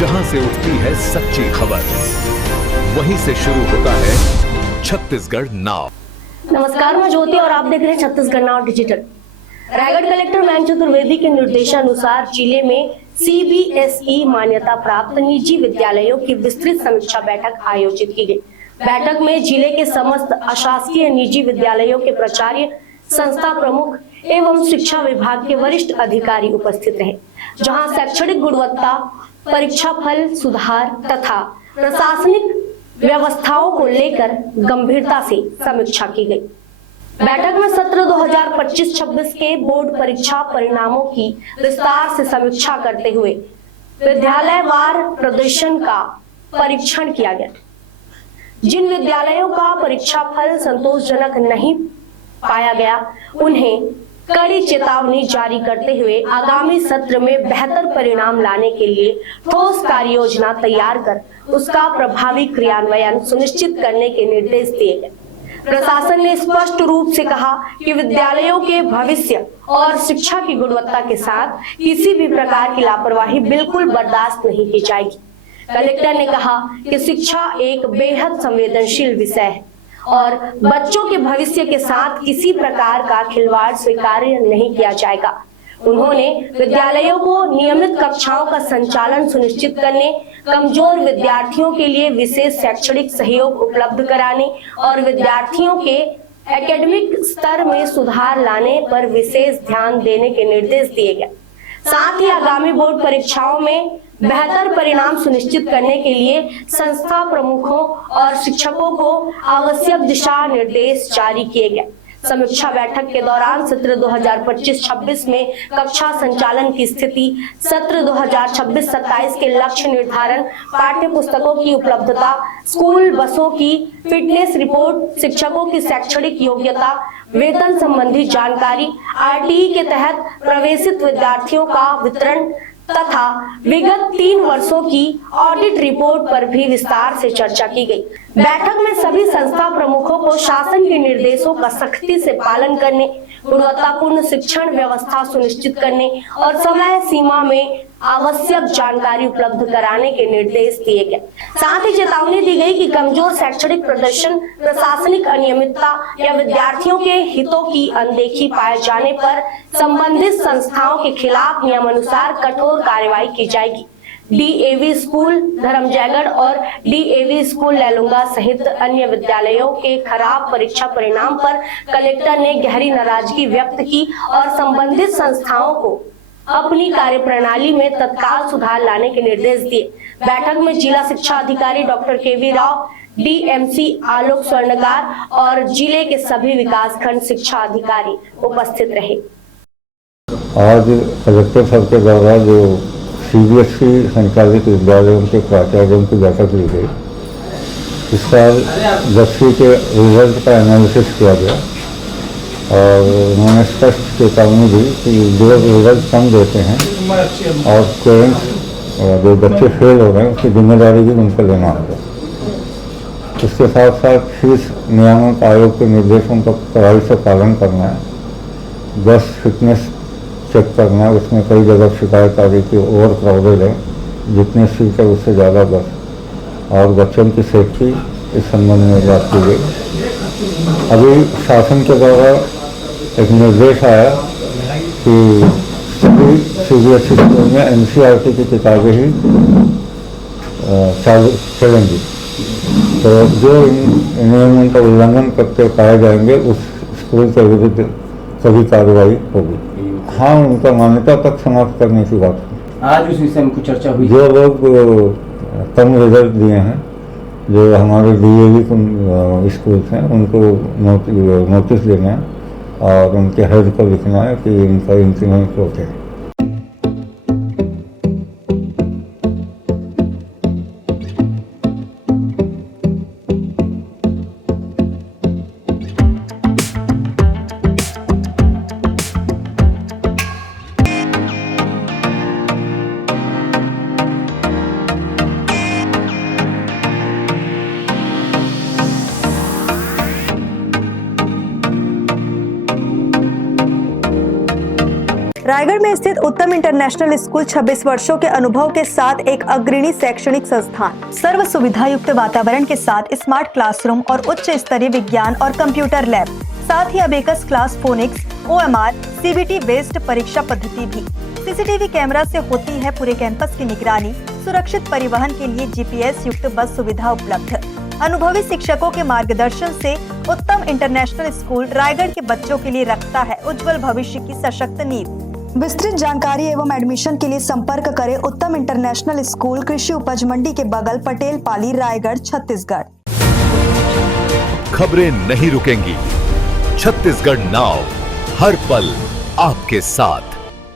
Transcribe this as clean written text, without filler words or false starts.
जहां से उठती है सच्ची खबर, वहीं से शुरू होता है छत्तीसगढ़ नाउ। नमस्कार, मैं ज्योति और आप देख रहे हैं Chhattisgarh now digital. Raigarh collector Mayank Chaturvedi के निर्देशानुसार जिले में CBSE मान्यता प्राप्त निजी विद्यालयों की विस्तृत समीक्षा बैठक आयोजित की गई। बैठक में जिले के समस्त अशासकीय निजी विद्यालयों के प्राचार्य, संस्था प्रमुख एवं शिक्षा विभाग के वरिष्ठ अधिकारी उपस्थित रहे, जहां शैक्षणिक गुणवत्ता, परीक्षा फल सुधार तथा प्रशासनिक व्यवस्थाओं को लेकर गंभीरता से समीक्षा की गई। बैठक में सत्र 2025-26 के बोर्ड परीक्षा परिणामों की विस्तार से समीक्षा करते हुए विद्यालयवार प्रदर्शन का परीक्षण किया गया। जिन विद्यालयों का परीक्षा फल संतोषजनक नहीं पाया गया, उन्हें कड़ी चेतावनी जारी करते हुए आगामी सत्र में बेहतर परिणाम लाने के लिए ठोस कार्य योजना तैयार कर उसका प्रभावी क्रियान्वयन सुनिश्चित करने के निर्देश दिए गए। प्रशासन ने स्पष्ट रूप से कहा कि विद्यालयों के भविष्य और शिक्षा की गुणवत्ता के साथ किसी भी प्रकार की लापरवाही बिल्कुल बर्दाश्त नहीं की जाएगी। कलेक्टर ने कहा कि शिक्षा एक बेहद संवेदनशील विषय है और बच्चों के भविष्य के साथ किसी प्रकार का खिलवाड़ स्वीकार्य नहीं किया जाएगा। उन्होंने विद्यालयों को नियमित कक्षाओं का संचालन सुनिश्चित करने, कमजोर विद्यार्थियों के लिए विशेष शैक्षणिक सहयोग उपलब्ध कराने और विद्यार्थियों के एकेडमिक स्तर में सुधार लाने पर विशेष ध्यान देने के निर्देश दिए गए। साथ ही आगामी बोर्ड परीक्षाओं में बेहतर परिणाम सुनिश्चित करने के लिए संस्था प्रमुखों और शिक्षकों को आवश्यक दिशा निर्देश जारी किए गए। समीक्षा बैठक के दौरान सत्र 2025-26 में कक्षा संचालन की स्थिति, सत्र 2026-27 के लक्ष्य निर्धारण, पाठ्य पुस्तकों की उपलब्धता, स्कूल बसों की फिटनेस रिपोर्ट, शिक्षकों की शैक्षणिक योग्यता, वेतन संबंधी जानकारी, RTE के तहत प्रवेशित विद्यार्थियों का वितरण तथा विगत 3 वर्षों की ऑडिट रिपोर्ट पर भी विस्तार से चर्चा की गई। बैठक में सभी संस्था प्रमुखों को शासन के निर्देशों का सख्ती से पालन करने, गुणवत्तापूर्ण शिक्षण व्यवस्था सुनिश्चित करने और समय सीमा में आवश्यक जानकारी उपलब्ध कराने के निर्देश दिए गए। साथ ही चेतावनी दी गई कि कमजोर शैक्षणिक प्रदर्शन, प्रशासनिक अनियमितता या विद्यार्थियों के हितों की अनदेखी पाए जाने पर संबंधित संस्थाओं के खिलाफ नियमानुसार कठोर कार्रवाई की जाएगी। DAV स्कूल धर्मजयगढ़ और DAV स्कूल लैलूंगा सहित अन्य विद्यालयों के खराब परीक्षा परिणाम पर कलेक्टर ने गहरी नाराजगी व्यक्त की और संबंधित संस्थाओं को अपनी कार्यप्रणाली में तत्काल सुधार लाने के निर्देश दिए। बैठक में जिला शिक्षा अधिकारी डॉक्टर KV राव, DMC आलोक स्वर्णकार और जिले के सभी विकासखंड शिक्षा अधिकारी उपस्थित रहे। आज कलेक्टर साहब के द्वारा जो CBSE संचालित विद्यालयों के प्राचार्यों की बैठक ली गई, इस साल 10वीं के रिजल्ट का एनालिसिस किया गया और उन्होंने स्पष्ट चेतावनी दी कि जो रिजल्ट कम देते हैं और पेरेंट्स जो बच्चे फेल हो रहे हैं उसकी जिम्मेदारी भी उनको लेना होगा। इसके साथ साथ फीस नियामक आयोग के निर्देशों का कड़ाई से पालन करना है। बस फिटनेस चेक करना है, उसमें कई जगह शिकायत आ रही कि ओवर क्राउडेड है, जितनी सीट है उससे ज़्यादा बस, और बच्चों की सेफ्टी इस संबंध में बात की गई। अभी शासन के द्वारा एक निर्देश आया कि सभी CBSE स्कूल में NCERT की किताबें ही चलेंगी, तो जो इन नियमों का उल्लंघन करते पाए जाएंगे उस स्कूल के विरुद्ध सभी कार्रवाई होगी। हाँ, उनका मान्यता तक समाप्त करने की बात है। आज उस विषय में कुछ चर्चा हुई। जो लोग कम रिजल्ट दिए हैं, जो हमारे DAV स्कूल हैं, उनको नोटिस देना है और उनके हेड को लिखना है कि इनका इंक्रीमेंट होते हैं। रायगढ़ में स्थित उत्तम इंटरनेशनल स्कूल 26 वर्षों के अनुभव के साथ एक अग्रणी शैक्षणिक संस्थान, सर्व सुविधा युक्त वातावरण के साथ स्मार्ट क्लासरूम और उच्च स्तरीय विज्ञान और कंप्यूटर लैब, साथ ही abacus class, phonics, OMR, CBT based परीक्षा पद्धति भी। CCTV कैमरा से होती है पूरे कैंपस की निगरानी। सुरक्षित परिवहन के लिए GPS युक्त बस सुविधा उपलब्ध। अनुभवी शिक्षकों के मार्गदर्शन से उत्तम इंटरनेशनल स्कूल रायगढ़ के बच्चों के लिए रखता है उज्जवल भविष्य की सशक्त नींव। विस्तृत जानकारी एवं एडमिशन के लिए संपर्क करें उत्तम इंटरनेशनल स्कूल, कृषि उपज मंडी के बगल, पटेल पाली, रायगढ़, छत्तीसगढ़। खबरें नहीं रुकेंगी। छत्तीसगढ़ नाउ हर पल आपके साथ।